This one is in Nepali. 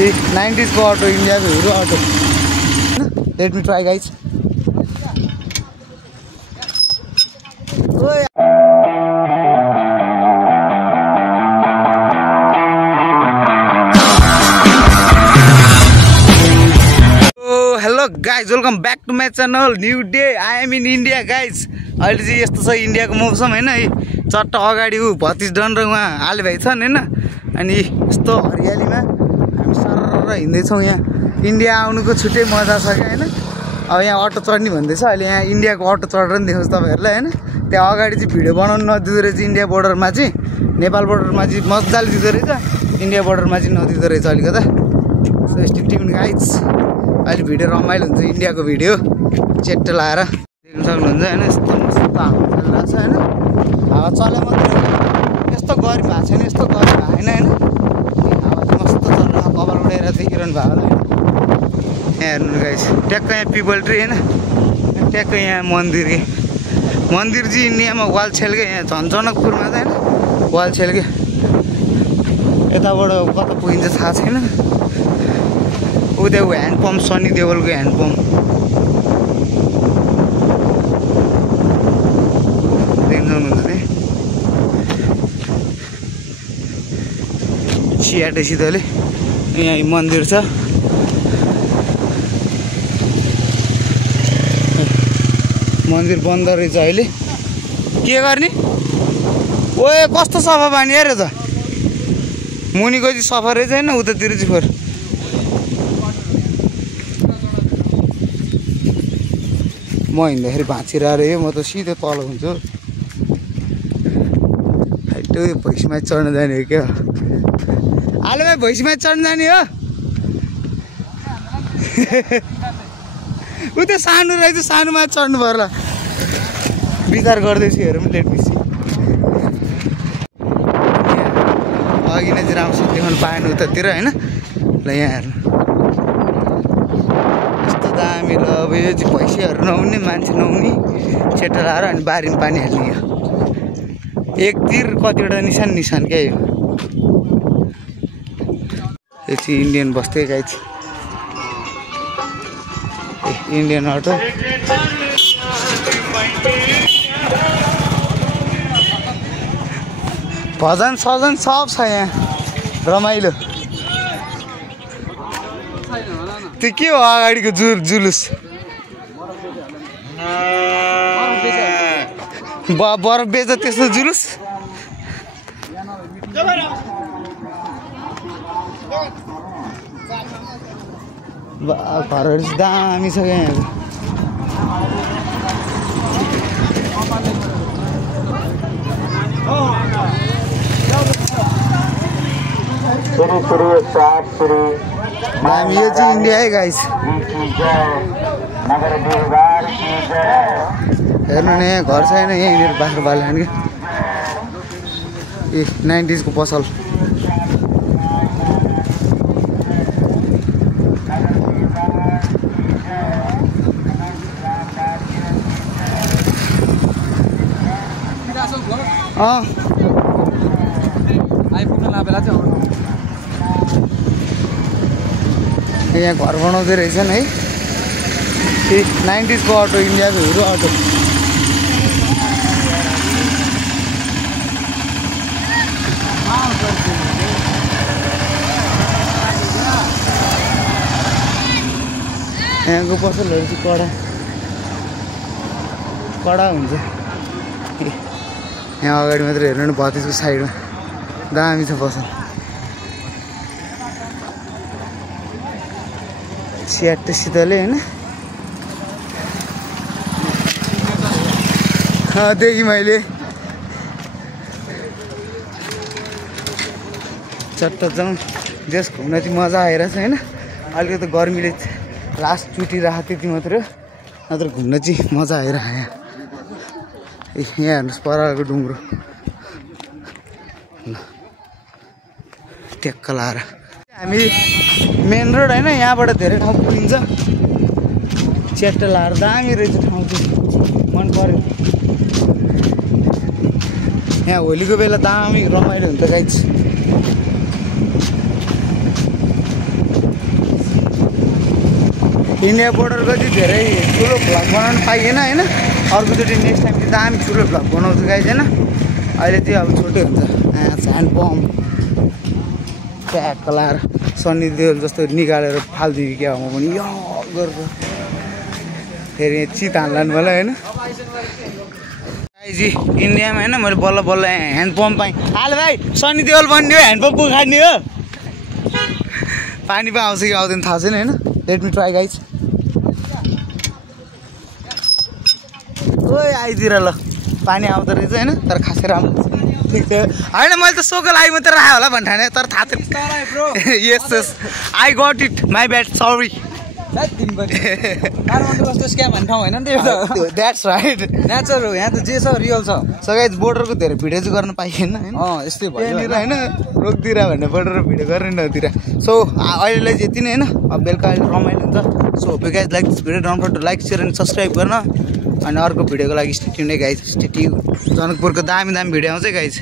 90s को अटो इन्डियाको Hero auto let me try guys hello guys welcome back to my channel new day I am in India guys अहिले चाहिँ यस्तो छ इन्डियाको मौसम होइन है चट्ट अगाडि ऊ भतिज डन र उहाँ आले भाइ छन् होइन अनि यस्तो हरियालीमा हामी सर हिँड्दैछौँ यहाँ इन्डिया आउनुको छुट्टै मजा छ क्या होइन अब यहाँ अटो चढ्ने भन्दैछ अहिले यहाँ इन्डियाको अटो चढेर नि देखाउँछ तपाईँहरूलाई होइन त्यहाँ अगाडि चाहिँ भिडियो बनाउनु नदिँदो रहेछ इन्डिया बोर्डरमा चाहिँ नेपाल बोर्डरमा चाहिँ मजाले दिँदो रहेछ इन्डिया बोर्डरमा चाहिँ नदिँदो रहेछ अलिकता सो स्टे ट्युन्ड गाइज अहिले भिडियो रमाइलो हुन्छ इन्डियाको भिडियो चेट्टो लाएर देख्न सक्नुहुन्छ होइन यस्तो मस्त हावा चलिरहेको छ होइन हावा चले मात्रै यस्तो गर्मी भएको छैन यस्तो गर्मी भएको होइन होइन हावा चाहिँ मस्त चलिरहेको कपाल उडाएर देखिरहनु भएको होला होइन यहाँ हेर्नु गाइस ट्याक्क यहाँ पिपल ट्री होइन ट्याक्क यहाँ मन्दिर चाहिँ इन्डियामा वाल छेल्के यहाँ जनकपुरमा त होइन वाल छेल्के यताबाट कता पुगिन्छ थाहा छैन उता ह्यान्ड पम्प सनी देवलको ह्यान्ड पम्प देख्न सक्नुहुन्छ त्यही चियाटे सिधले यहाँ मन्दिर छ मन्दिर बन्द रहेछ अहिले के गर्ने ओए कस्तो सफा पानी हेर त मुनिको चाहिँ सफा रहेछ होइन उतातिर चाहिँ फेरि म हिँड्दाखेरि भाँचिरहेर यो म त सिधै तल हुन्छु हाइटो भैँसीमा चढ्न जाने हो क्या आलु भाइ भैँसीमा चढ्न जाने हो उ त्यो सानो रहेछ सानोमा चढ्नु पर्ला विचार गर्दैछु हेरौँ लेट पिसी अघि नै चाहिँ राम्रोसँग देखाउनु पाएन उतातिर होइन ल यहाँ हेर्नु दामी ल अब यो चाहिँ भैँसीहरू नहुने मान्छे नहुने चेटा लाएर अनि बारीमा पानी हाल्ने यो एक तिर कतिवटा निशान क्या यो चाहिँ इन्डियन बस्दै गाई इन्डियन अटो भजन सजन सब छ यहाँ रमाइलो त्यो के हो अगाडिको जुलुस बरफ बेच्छ त्यस्तो जुलुस घरहरू चाहिँ दामी छ यहाँ दामी यो चाहिँ इन्डिया है गाइस हेर्नु न यहाँ घर छैन यहीँनिर बाख्रो बाल्यो कि ए 90s को पसल आइपुग्न लाबेला चाहिँ यहाँ घर बनाउँदै रहेछन् है 90s को अटो इन्डियाको हिरो अटो यहाँको पसलहरू चाहिँ कडा हुन्छ यहाँ अगाडि मात्रै हेर्नु न भतिजको साइडमा दामी छ पसल स्याट शीतले होइन देखि मैले चट्ट जाउँ देश घुम्न चाहिँ मजा आइरहेछ होइन अलिकति गर्मीले लास्ट चुटिरहेको त्यति मात्रै नत्र घुम्न चाहिँ मजा आइरहेको यहाँ हेर्नुहोस् परको डुङ्ग्रो ट्याक्क लाएर हामी मेन रोड होइन यहाँबाट धेरै ठाउँ पुगिन्छ च्याट्ट लाएर दामी रहेछ ठाउँ चाहिँ मन पर्यो यहाँ होलीको बेला दामी रमाइलो हुन्छ गाइस इन्डिया बोर्डरको चाहिँ धेरै ठुलो भ्लग बनाउनु पाइएन होइन। अर्कोचोटि नेक्स्ट टाइम चाहिँ दामी ठुलो भ्लग बनाउँछु गाइज होइन। अहिले चाहिँ अब छोटै हुन्छ। ह्यान्ड पम्प क्या कलर सनी देओल जस्तो निकालेर फालिदियो क्या म पनि यो गरेर फेरि चित हाल्लान् मलाई होइन। जी इन्डियामा होइन मैले बल्ल बल्ल ह्यान्ड पम्प पाएँ। हाल भाइ सनी देओल बनियो ह्यान्ड पम्प खाने हो। पानी पो आउँछ कि आउँदैन थाहा छैन होइन। Late me try guys. ओइ आइदिएर ल पानी आउँदो रहेछ होइन। तर खासै राम्रो ठिक छ होइन। मैले त सोको लागि मात्रै राखेँ होला भन्ने ठाने तर थाहा छैन। Yes yes I got it my bad sorry. Kathmandu कस्तो स्क्याम भन्ने ठाउँ होइन नि त्यो। द्याट्स राइट नेचर हो यहाँ त जे छ रियल छ। सो गाइज बोर्डरको धेरै भिडियो चाहिँ गर्न पाइएन होइन। यस्तै भयो त्यहाँनिर होइन रोकतिर भन्ने बोर्डर भिडियो गर्ने नतिर। सो अहिलेलाई चाहिँ यति नै होइन। अब बेलुका अहिले रमाइलो हुन्छ। So guys like this video don't forget to like share and subscribe गर्न। अनि अर्को भिडियोको लागि स्टे ट्युन है गाइज स्टे ट्युन। जनकपुरको दामी दामी भिडियो आउँछ है गाइज।